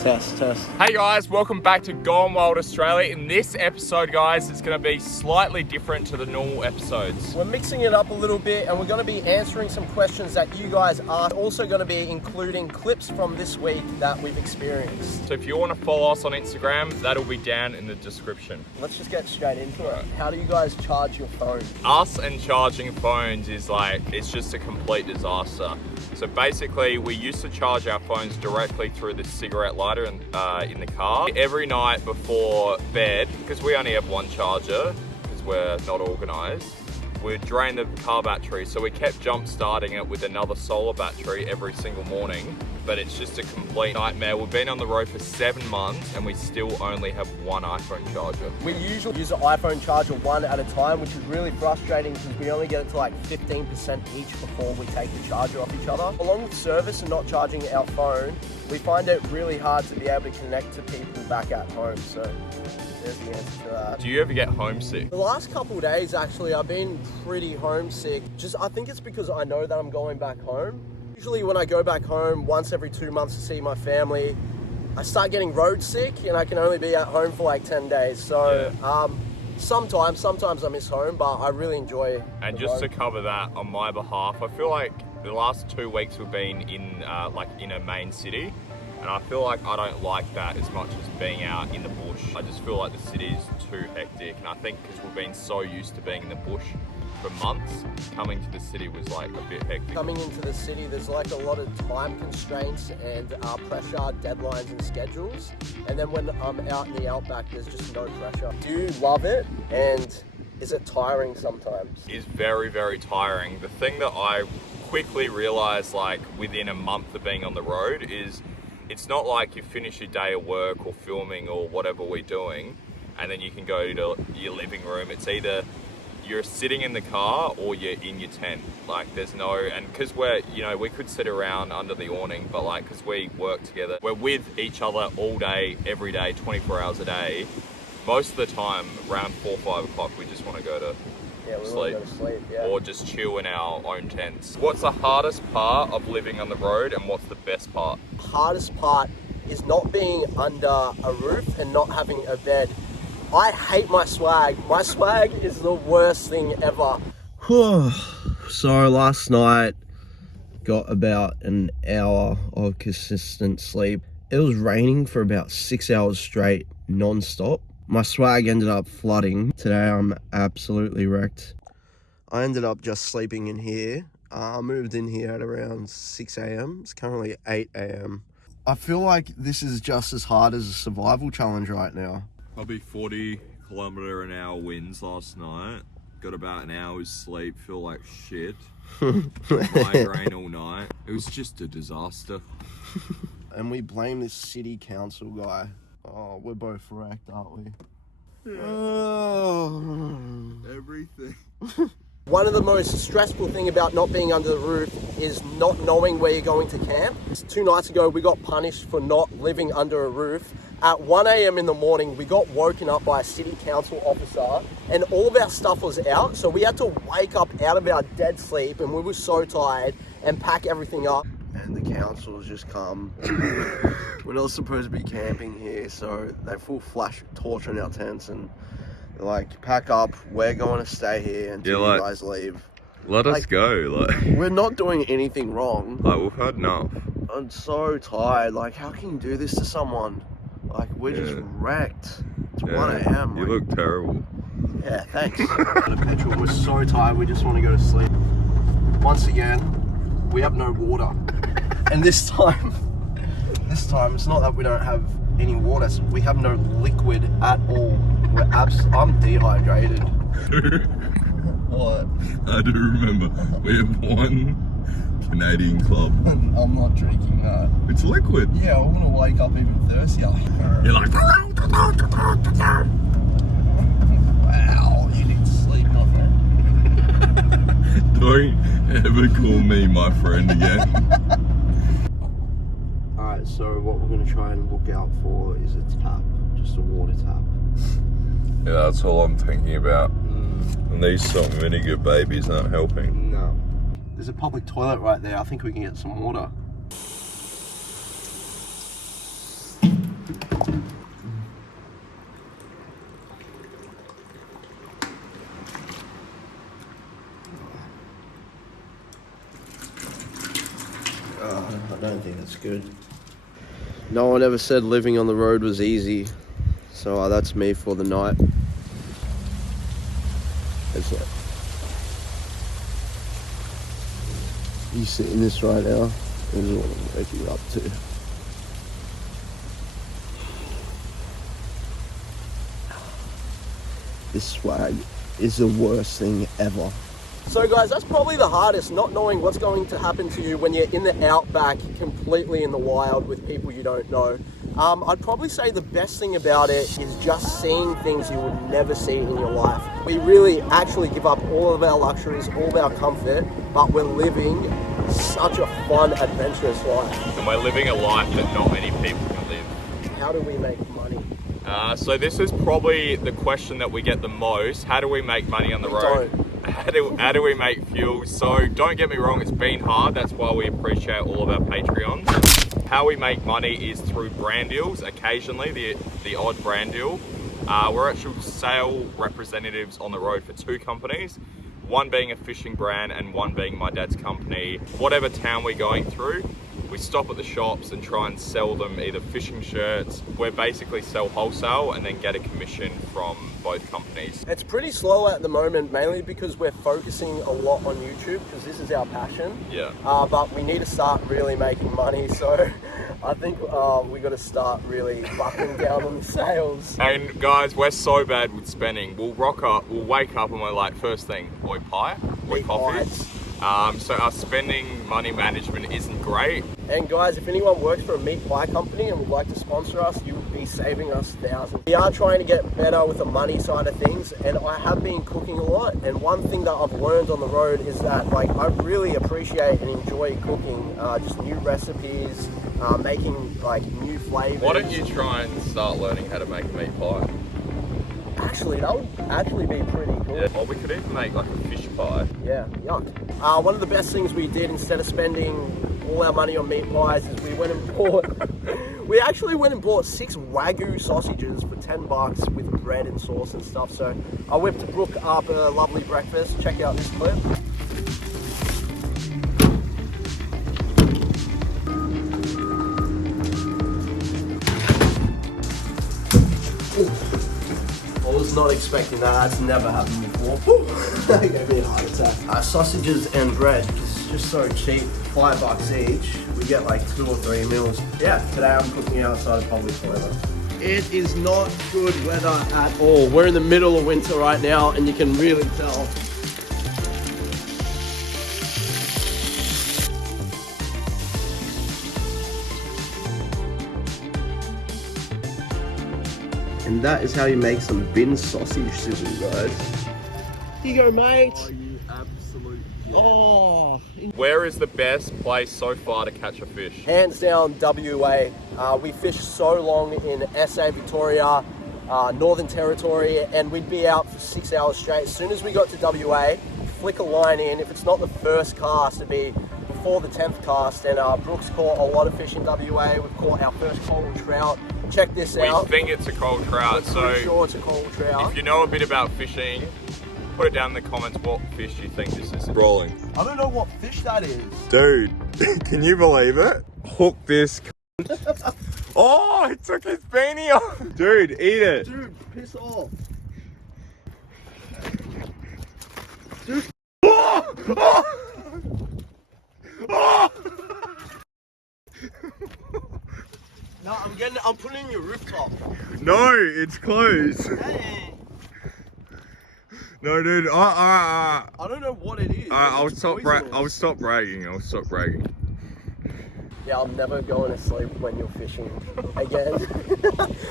Test. Hey guys, welcome back to Gone Wild Australia. In this episode, guys, it's going to be slightly different to the normal episodes. We're mixing it up a little bit and we're going to be answering some questions that you guys asked. Also going to be including clips from this week that we've experienced. So if you want to follow us on Instagram, that'll be down in the description. Let's just get straight into it. How do you guys charge your phone? Us and charging phones is it's just a complete disaster. So basically, we used to charge our phones directly through the cigarette lighter in the car. Every night before bed, because we only have one charger, because we're not organised, we'd drain the car battery. So we kept jump starting it with another solar battery every single morning. But it's just a complete nightmare. We've been on the road for 7 months and we still only have one iPhone charger. We usually use an iPhone charger one at a time, which is really frustrating because we only get it to like 15% each before we take the charger off each other. Along with service and not charging our phone, we find it really hard to be able to connect to people back at home. So there's the answer to that. Do you ever get homesick? The last couple of days, actually, I've been pretty homesick. I think it's because I know that I'm going back home. Usually when I go back home once every 2 months to see my family, I start getting road sick and I can only be at home for like 10 days. So sometimes I miss home, but I really enjoy And just to cover that on my behalf, I feel like the last 2 weeks we've been in in a main city, and I feel like I don't like that as much as being out in the bush. I just feel like the city is too hectic, and I think because we've been so used to being in the bush for months, coming to the city was like a bit hectic. Coming into the city, there's like a lot of time constraints and pressure, deadlines and schedules. And then when I'm out in the outback, there's just no pressure. Do you love it? And is it tiring sometimes? It's very, very tiring. The thing that I quickly realized within a month of being on the road is it's not like you finish your day of work or filming or whatever we're doing and then you can go to your living room. It's either you're sitting in the car or you're in your tent. There's no, and because we could sit around under the awning, but because we work together, we're with each other all day, every day, 24 hours a day. Most of the time, around 4 or 5 o'clock, we just want to go to sleep. Or just chill in our own tents. What's the hardest part of living on the road and what's the best part? Hardest part is not being under a roof and not having a bed. I hate my swag. My swag is the worst thing ever. So last night, got about an hour of consistent sleep. It was raining for about 6 hours straight, non-stop. My swag ended up flooding. Today I'm absolutely wrecked. I ended up just sleeping in here. I moved in here at around 6 a.m. It's currently 8 a.m. I feel like this is just as hard as a survival challenge right now. Probably 40km/h winds last night. Got about an hour's sleep, feel like shit. Migraine all night. It was just a disaster. And we blame this city council guy. Oh, we're both wrecked, aren't we? Yeah. Oh. Everything. One of the most stressful thing about not being under the roof is not knowing where you're going to camp. 2 nights ago, we got punished for not living under a roof. At 1 a.m. in the morning, we got woken up by a city council officer and all of our stuff was out. So we had to wake up out of our dead sleep and we were so tired and pack everything up. And the council's just come. We're not supposed to be camping here, so they full flash torch on our tents and they're like, pack up, we're going to stay here until you guys leave. Let us go. We're not doing anything wrong. We've had enough. I'm so tired. How can you do this to someone? We're just wrecked. It's 1 a.m. You look terrible. Yeah, thanks. The petrol, we're so tired, we just want to go to sleep. Once again, we have no water. And this time, it's not that we don't have any water, we have no liquid at all. I'm dehydrated. What? I do remember. We have one Canadian club. I'm not drinking that. It's liquid. Yeah, I'm gonna wake up even thirstier. You're like, wow, you need to sleep, nothing. Don't ever call me my friend again. Alright, so what we're gonna try and look out for is a tap, just a water tap. Yeah, that's all I'm thinking about. And these salt vinegar babies aren't helping. No. There's a public toilet right there. I think we can get some water. I don't think that's good. No one ever said living on the road was easy, so that's me for the night. It's like, you sit in this right now, this is what I'm waking up to. This swag is the worst thing ever. So guys, that's probably the hardest, not knowing what's going to happen to you when you're in the outback, completely in the wild with people you don't know. I'd probably say the best thing about it is just seeing things you would never see in your life. We really actually give up all of our luxuries, all of our comfort, but we're living such a fun, adventurous life. And we're living a life that not many people can live. How do we make money? So this is probably the question that we get the most. How do we make money on the road? How do we make fuel? So don't get me wrong, it's been hard. That's why we appreciate all of our Patreons. How we make money is through brand deals, occasionally the odd brand deal. We're actual sale representatives on the road for two companies, one being a fishing brand and one being my dad's company. Whatever town we're going through, we stop at the shops and try and sell them either fishing shirts. We basically sell wholesale and then get a commission from both companies. It's pretty slow at the moment, mainly because we're focusing a lot on YouTube because this is our passion. Yeah. But we need to start really making money, so I think we got to start really buckling down on the sales. And guys, we're so bad with spending. We'll rock up, we'll wake up and we're like, first thing, oi pie, oi coffee. So our spending money management isn't great. And guys, if anyone works for a meat pie company and would like to sponsor us, you would be saving us thousands. We are trying to get better with the money side of things, and I have been cooking a lot. And one thing that I've learned on the road is that I really appreciate and enjoy cooking, just new recipes, making new flavors. Why don't you try and start learning how to make a meat pie? Actually, that would actually be pretty cool. Yeah. Or we could even make like a fish pie. Yeah, yuck. One of the best things we did instead of spending all our money on meat pies is we went and bought, we actually went and bought 6 Wagyu sausages for $10 with bread and sauce and stuff. So I whipped Brooke up a lovely breakfast. Check out this clip. I was not expecting that. That's never happened before. That gave me a heart attack. Sausages and bread, it's just so cheap. $5 each. We get like 2 or 3 meals. Yeah, today I'm cooking outside a public toilet. It is not good weather at all. We're in the middle of winter right now, and you can really tell. And that is how you make some bin sausage sizzle, guys. Here you go, mate. Oh, you absolute jet. Oh. Where is the best place so far to catch a fish? Hands down, WA. We fished so long in SA, Victoria, Northern Territory, and we'd be out for 6 hours straight. As soon as we got to WA, flick a line in. If it's not the first cast, it'd be before the 10th cast. And Brooks caught a lot of fish in WA. We've caught our first coral trout. Check this out. We think it's a coral trout, so sure it's a coral trout. if you know a bit about fishing, put it down in the comments what fish you think this is. Rolling. I don't know what fish that is. Dude, can you believe it? Hook this. Oh, he took his beanie off. Dude, eat it. Dude, piss off. Oh! Oh! Oh! No, I'm putting in your rooftop. No, it's closed. Hey. No, dude. I don't know what it is. I'll It's stop. poisonous. I'll stop bragging. I'll stop bragging. Yeah, I'm never going to sleep when you're fishing again.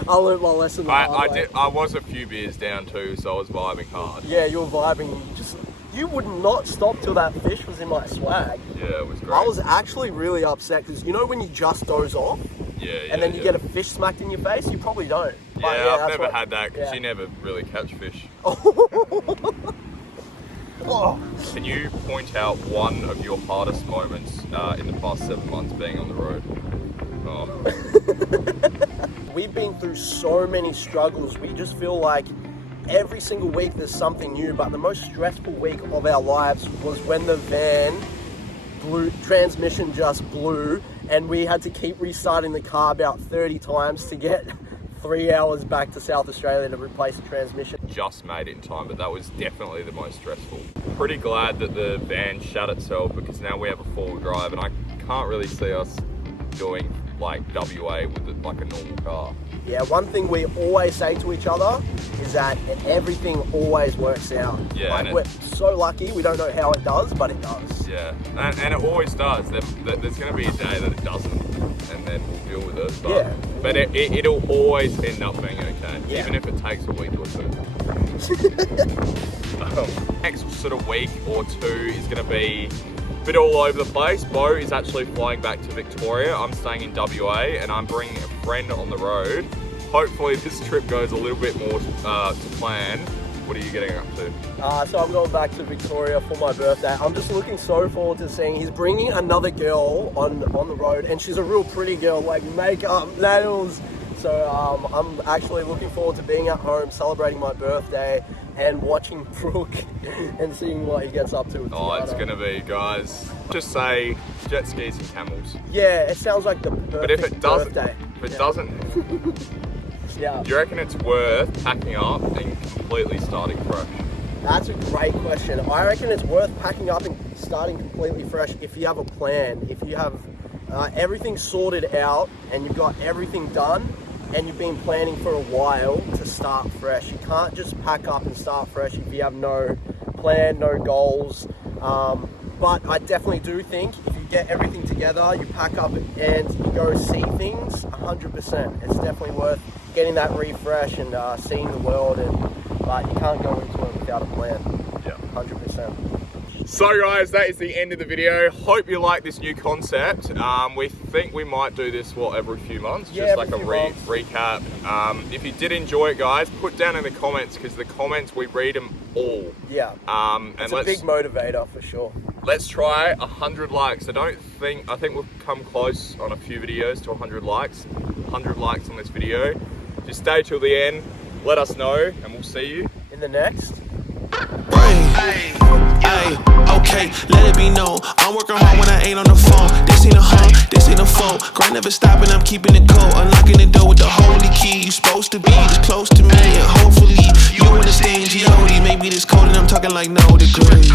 I learned my lesson. the hard I way. did. I was a few beers down too, so I was vibing hard. Yeah, you were vibing. You would not stop till that fish was in my swag. Yeah, it was great. I was actually really upset because you know when you just doze off Yeah, yeah. and then you yeah. get a fish smacked in your face, you probably don't. But Yeah, I've that's never what- had that because yeah. you never really catch fish. Oh. Can you point out one of your hardest moments in the past 7 months being on the road? Oh. We've been through so many struggles. We just feel like every single week there's something new, but the most stressful week of our lives was when the van transmission just blew, and we had to keep restarting the car about 30 times to get 3 hours back to South Australia to replace the transmission. Just made it in time, but that was definitely the most stressful. Pretty glad that the van shut itself, because now we have a 4-wheel drive, and I can't really see us doing like WA with it, like a normal car. Yeah, one thing we always say to each other is that everything always works out. Yeah, like, we're so lucky, we don't know how it does, but it does. Yeah, and it always does. There's going to be a day that it doesn't, and then we'll deal with it. But, Yeah. But it'll always end up being okay, Yeah. even if it takes a week or two. Next sort of week or two is going to be a bit all over the place. Bo is actually flying back to Victoria. I'm staying in WA, and I'm bringing a friend on the road. Hopefully this trip goes a little bit more to plan. What are you getting up to? So I'm going back to Victoria for my birthday. I'm just looking so forward to seeing. He's bringing another girl on the road, and she's a real pretty girl, like makeup, nails. So I'm actually looking forward to being at home, celebrating my birthday, and watching Brooke and seeing what he gets up to with Oh, Tiana. it's gonna be, guys. Just say jet skis and camels. Yeah, it sounds like the perfect But if it doesn't, birthday. Yeah. do you reckon it's worth packing up and completely starting fresh? That's a great question. I reckon it's worth packing up and starting completely fresh if you have a plan. If you have everything sorted out and you've got everything done and you've been planning for a while to start fresh. You can't just pack up and start fresh if you have no plan, no goals. But I definitely do think if you get everything together, you pack up and you go see things, 100%. It's definitely worth getting that refresh and seeing the world, but you can't go into it without a plan. Yeah. 100%. So guys, that is the end of the video. Hope you like this new concept. We think we might do this, every few months? Yeah, just like a every few months. recap. If you did enjoy it, guys, put down in the comments, because the comments, we read them all. Yeah. And It's a big motivator for sure. let's try 100 likes. I think we've come close on a few videos to 100 likes. 100 likes on this video. Just stay till the end. Let us know, and we'll see you In the next. Hey, okay, let it be known. I'm working hard when I ain't on the phone. This ain't a home, this ain't a phone. Grind never stopping, I'm keeping it cold. Unlocking the door with the holy key. You supposed to be this close to me, and hopefully you understand G.O.D. Maybe this cold and I'm talking like no degrees.